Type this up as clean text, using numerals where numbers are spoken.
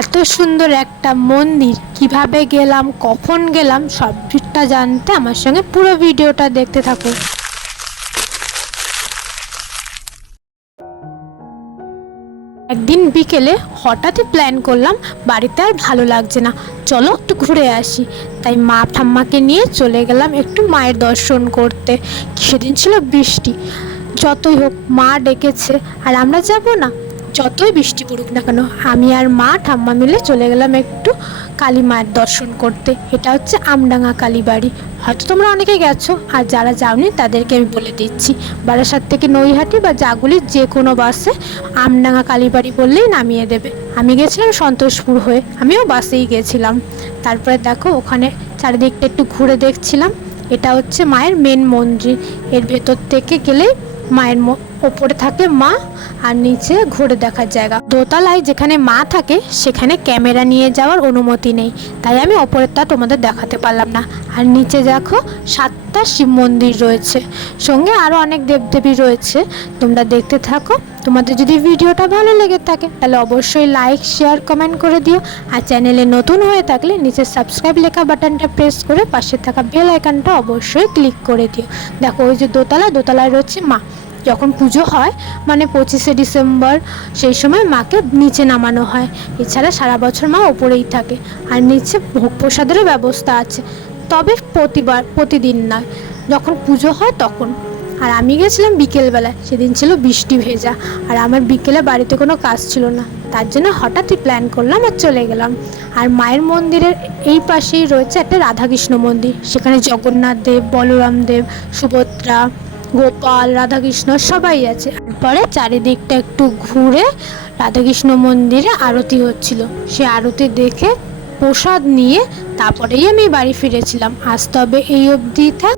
এত সুন্দর একটা মন্দির কিভাবে গেলাম, কখন গেলাম, সবটা জানতে আমার সঙ্গে পুরো ভিডিওটা দেখতে থাকো। একদিন বিকেলে হঠাৎই প্ল্যান করলাম, বাড়িতে আর ভালো লাগছে না, চলো একটু ঘুরে আসি। তাই মা ঠাম্মাকে নিয়ে চলে গেলাম একটু মায়ের দর্শন করতে। সেদিন ছিল বৃষ্টি, যতই হোক মা ডেকেছে আর আমরা যাব না? যতই বৃষ্টি পড়ুক না কেন, আমি আর মা ঠাম্মা মিলে চলে গেলাম একটু কালী মায়ের দর্শন করতে। এটা হচ্ছে আমডাঙ্গা কালীবাড়ি, হয়তো তোমরা অনেকে গেছো, আর যারা যাওনি তাদেরকে আমি বলে দিচ্ছি। বারাসাত থেকে নৈহাটি বা জাগুলির যে কোনো বাসে আমডাঙ্গা কালীবাড়ি বললেই নামিয়ে দেবে। আমি গেছিলাম সন্তোষপুর হয়ে, আমিও বাসেই গেছিলাম। তারপরে দেখো ওখানে চারিদিকটা একটু ঘুরে দেখছিলাম। এটা হচ্ছে মায়ের মেন মন্দির, এর ভেতর থেকে গেলেই মায়ের ওপরে থাকে মা, আর নিচে ঘুরে দেখার জায়গা। দোতলায় যেখানে মা থাকে সেখানে ক্যামেরা নিয়ে যাওয়ার অনুমতি নেই, তাই আমি ওপরেরটা তোমাদের দেখাতে পারলাম না। আর নিচে দেখো 7টা শিব মন্দির রয়েছে, সঙ্গে আরও অনেক দেবদেবী রয়েছে। তোমরা দেখতে থাকো। তোমাদের যদি ভিডিওটা ভালো লেগে থাকে তাহলে অবশ্যই লাইক, শেয়ার, কমেন্ট করে দিও। আর চ্যানেলে নতুন হয়ে থাকলে নিচে সাবস্ক্রাইব লেখা বাটনটা প্রেস করে পাশে থাকা বেল আইকনটা অবশ্যই ক্লিক করে দিও। দেখো ওই যে দোতলায় রয়েছে মা। যখন পুজো হয় মানে 25শে ডিসেম্বর, সেই সময় মাকে নিচে নামানো হয়। এছাড়া সারা বছর মা ওপরেই থাকে। আর নিচে ভোগ প্রসাদেরও ব্যবস্থা আছে, তবে প্রতিদিন নয়, যখন পুজো হয় তখন। আর আমি গেছিলাম বিকেলবেলায়, সেদিন ছিল বৃষ্টি ভেজা, আর আমার বিকেলে বাড়িতে কোনো কাজ ছিল না, তার জন্য হঠাৎই প্ল্যান করলাম আর চলে গেলাম। আর মায়ের মন্দিরের এই পাশেই রয়েছে একটা রাধাকৃষ্ণ মন্দির, সেখানে জগন্নাথ দেব, বলরাম দেব, সুভদ্রা, গোপাল, রাধাকৃষ্ণ সবাই আছে। তারপরে চারিদিকটা একটু ঘুরে রাধাকৃষ্ণ মন্দিরে আরতি হচ্ছিল, সে আরতি দেখে প্রসাদ নিয়ে তারপরেই আমি বাড়ি ফিরেছিলাম। আজ তবে এই অবধি থাক।